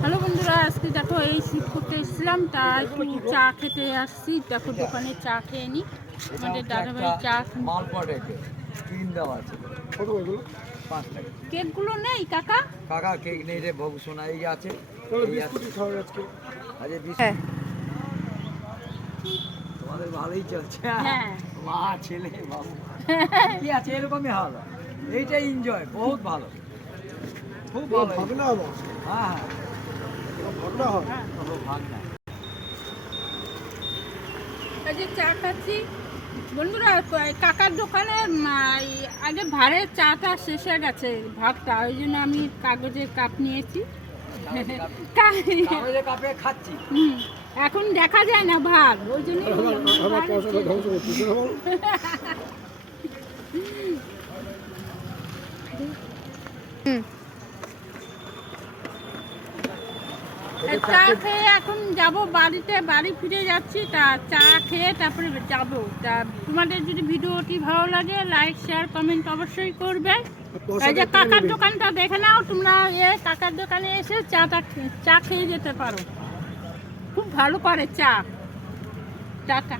Hello বন্ধুরা, আজকে দেখো এই শীত করতে এসেছিলাম, তা একটু চা খেতে আসছি। দেখো দোকানে চা খেয়ে নিই। আমাদের দাদাভাই চা কেকগুলো নেই কাকা? কাকা কেক নেই রে বাবু, সোনা এই আছে। হ্যাঁ তোমাদের ভালোই চলছে। হ্যাঁ মা ছেলে বাবু কি আছে, এরকমই ভালো। এইটাই এনজয়, বহুত ভালো, খুব ভালো। হ্যাঁ হ্যাঁ ভাগনা। এই যে চা খাচ্ছি বন্ধুরা। কাকার দোকানে আগে ভাড়ের চাটা শেষ হয়ে গেছে, ভাগটা, ওই জন্য আমি কাগজের কাপ নিয়েছি। কাগজের কাপে খাচ্ছি। এখন দেখা যায় না ভাগ, ওই জন্য চা খেয়ে এখন যাব বাড়িতে, বাড়ি ফিরে যাচ্ছি। তা চা খেয়ে তারপরে যাব। তা তোমাদের যদি ভিডিওটি ভালো লাগে, লাইক শেয়ার কমেন্ট অবশ্যই করবে। এই যে কাকার দোকানটা দেখে নাও তোমরা, কাকার দোকানে এসে চা খেয়ে যেতে পারো, খুব ভালো করে চা। টাটা।